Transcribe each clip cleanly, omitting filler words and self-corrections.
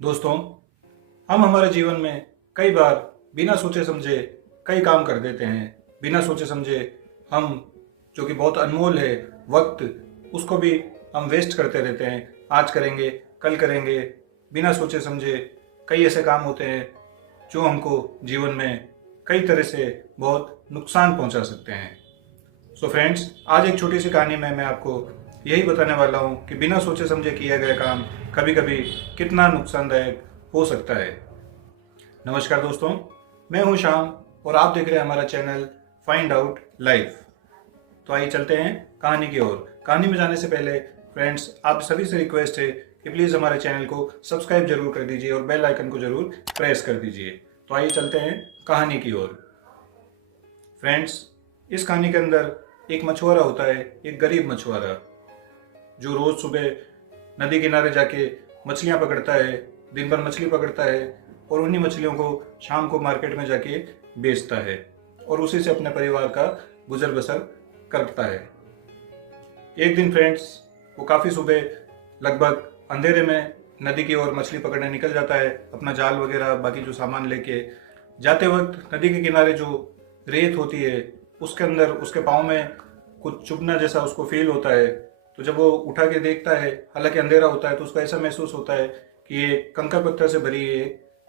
दोस्तों, हम हमारे जीवन में कई बार बिना सोचे समझे कई काम कर देते हैं। बिना सोचे समझे हम जो कि बहुत अनमोल है वक्त, उसको भी हम वेस्ट करते रहते हैं। आज करेंगे, कल करेंगे, बिना सोचे समझे कई ऐसे काम होते हैं जो हमको जीवन में कई तरह से बहुत नुकसान पहुंचा सकते हैं। सो फ्रेंड्स, आज एक छोटी सी कहानी में मैं आपको यही बताने वाला हूँ कि बिना सोचे समझे किया गया काम कभी कभी कितना नुकसानदायक हो सकता है। नमस्कार दोस्तों, मैं हूँ श्याम और आप देख रहे हैं हमारा चैनल फाइंड आउट लाइफ। तो आइए चलते हैं कहानी की ओर। कहानी में जाने से पहले फ्रेंड्स, आप सभी से रिक्वेस्ट है कि प्लीज़ हमारे चैनल को सब्सक्राइब जरूर कर दीजिए और बेल आइकन को जरूर प्रेस कर दीजिए। तो आइए चलते हैं कहानी की ओर। फ्रेंड्स, इस कहानी के अंदर एक मछुआरा होता है, एक गरीब मछुआरा जो रोज सुबह नदी किनारे जाके मछलियां पकड़ता है, दिन भर मछली पकड़ता है और उन्हीं मछलियों को शाम को मार्केट में जाके बेचता है और उसी से अपने परिवार का गुजर बसर करता है। एक दिन फ्रेंड्स, वो काफ़ी सुबह लगभग अंधेरे में नदी की ओर मछली पकड़ने निकल जाता है, अपना जाल वगैरह बाकी जो सामान लेके। जाते वक्त नदी के किनारे जो रेत होती है उसके अंदर उसके पाँव में कुछ चुभना जैसा उसको फील होता है। तो जब वो उठा के देखता है, हालांकि अंधेरा होता है, तो उसको ऐसा महसूस होता है कि ये कंकड़ पत्थर से भरी ये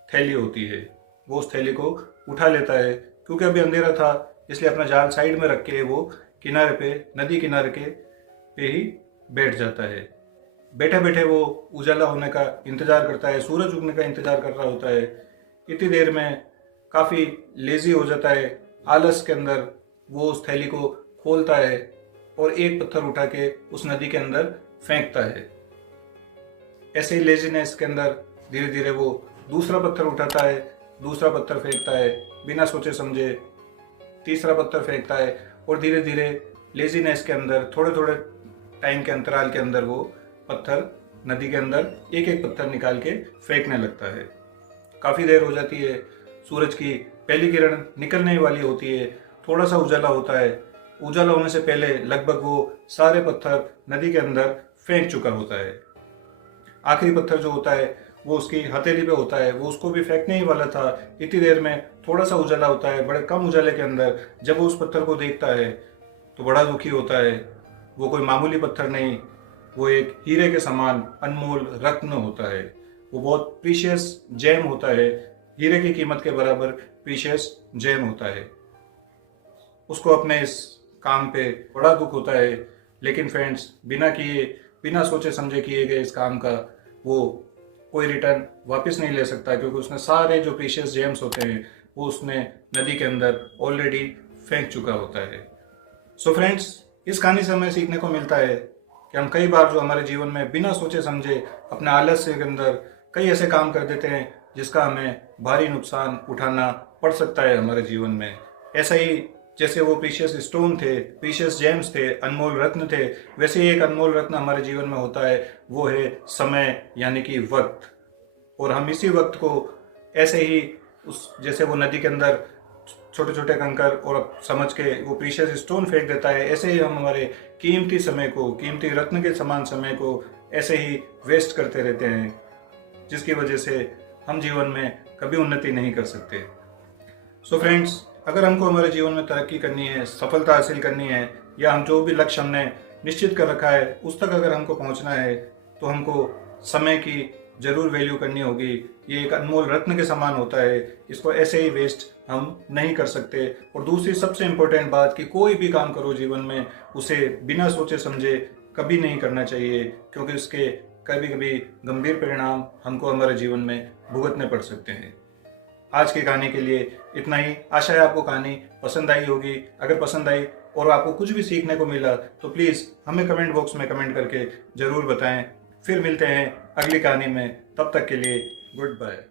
थैली होती है। वो उस थैली को उठा लेता है, क्योंकि अभी अंधेरा था इसलिए अपना जाल साइड में रख के वो किनारे पे, नदी किनारे के पे ही बैठ जाता है। बैठे बैठे वो उजाला होने का इंतजार करता है, सूरज उगने का इंतजार कर रहा होता है। इतनी देर में काफ़ी लेजी हो जाता है, आलस के अंदर वो उस थैली को खोलता है और एक पत्थर उठा के उस नदी के अंदर फेंकता है। ऐसे ही लेजीनेस के अंदर धीरे धीरे वो दूसरा पत्थर उठाता है, दूसरा पत्थर फेंकता है, बिना सोचे समझे तीसरा पत्थर फेंकता है और धीरे धीरे लेजीनेस के अंदर थोड़े थोड़े टाइम के अंतराल के अंदर वो पत्थर नदी के अंदर एक एक पत्थर निकाल के फेंकने लगता है। काफ़ी देर हो जाती है, सूरज की पहली किरण निकलने वाली होती है, थोड़ा सा उजाला होता है। उजाला होने से पहले लगभग वो सारे पत्थर नदी के अंदर फेंक चुका होता है। आखिरी पत्थर जो होता है वो उसकी हथेली पे होता है, वो उसको भी फेंकने ही वाला था। इतनी देर में थोड़ा सा उजाला होता है, बड़े कम उजाले के अंदर जब वो उस पत्थर को देखता है तो बड़ा दुखी होता है। वो कोई मामूली पत्थर नहीं, वो एक हीरे के समान अनमोल रत्न होता है। वो बहुत प्रीशियस जेम होता है, हीरे की कीमत के बराबर प्रीशियस जेम होता है। उसको अपने इस काम पे बड़ा दुख होता है, लेकिन फ्रेंड्स, बिना सोचे समझे किए गए इस काम का वो कोई रिटर्न वापस नहीं ले सकता, क्योंकि उसने सारे जो प्रीशियस जेम्स होते हैं वो उसने नदी के अंदर ऑलरेडी फेंक चुका होता है। सो फ्रेंड्स, इस कहानी से हमें सीखने को मिलता है कि हम कई बार जो हमारे जीवन में बिना सोचे समझे अपने आलस्य के अंदर कई ऐसे काम कर देते हैं जिसका हमें भारी नुकसान उठाना पड़ सकता है हमारे जीवन में। ऐसा ही जैसे वो प्रीशियस स्टोन थे, प्रीशियस जेम्स थे, अनमोल रत्न थे, वैसे ही एक अनमोल रत्न हमारे जीवन में होता है, वो है समय, यानी कि वक्त। और हम इसी वक्त को ऐसे ही जैसे वो नदी के अंदर छोटे छोटे कंकर और समझ के वो प्रीशियस स्टोन फेंक देता है, ऐसे ही हम हमारे कीमती समय को, कीमती रत्न के समान समय को ऐसे ही वेस्ट करते रहते हैं, जिसकी वजह से हम जीवन में कभी उन्नति नहीं कर सकते। सो फ्रेंड्स, अगर हमको हमारे जीवन में तरक्की करनी है, सफलता हासिल करनी है, या हम जो भी लक्ष्य हमने निश्चित कर रखा है उस तक अगर हमको पहुंचना है, तो हमको समय की जरूर वैल्यू करनी होगी। ये एक अनमोल रत्न के समान होता है, इसको ऐसे ही वेस्ट हम नहीं कर सकते। और दूसरी सबसे इम्पोर्टेंट बात कि कोई भी काम करो जीवन में, उसे बिना सोचे समझे कभी नहीं करना चाहिए, क्योंकि उसके कभी कभी गंभीर परिणाम हमको हमारे जीवन में भुगतने पड़ सकते हैं। आज की कहानी के लिए इतना ही। आशा है आपको कहानी पसंद आई होगी। अगर पसंद आई और आपको कुछ भी सीखने को मिला तो प्लीज़ हमें कमेंट बॉक्स में कमेंट करके ज़रूर बताएं। फिर मिलते हैं अगली कहानी में, तब तक के लिए गुड बाय।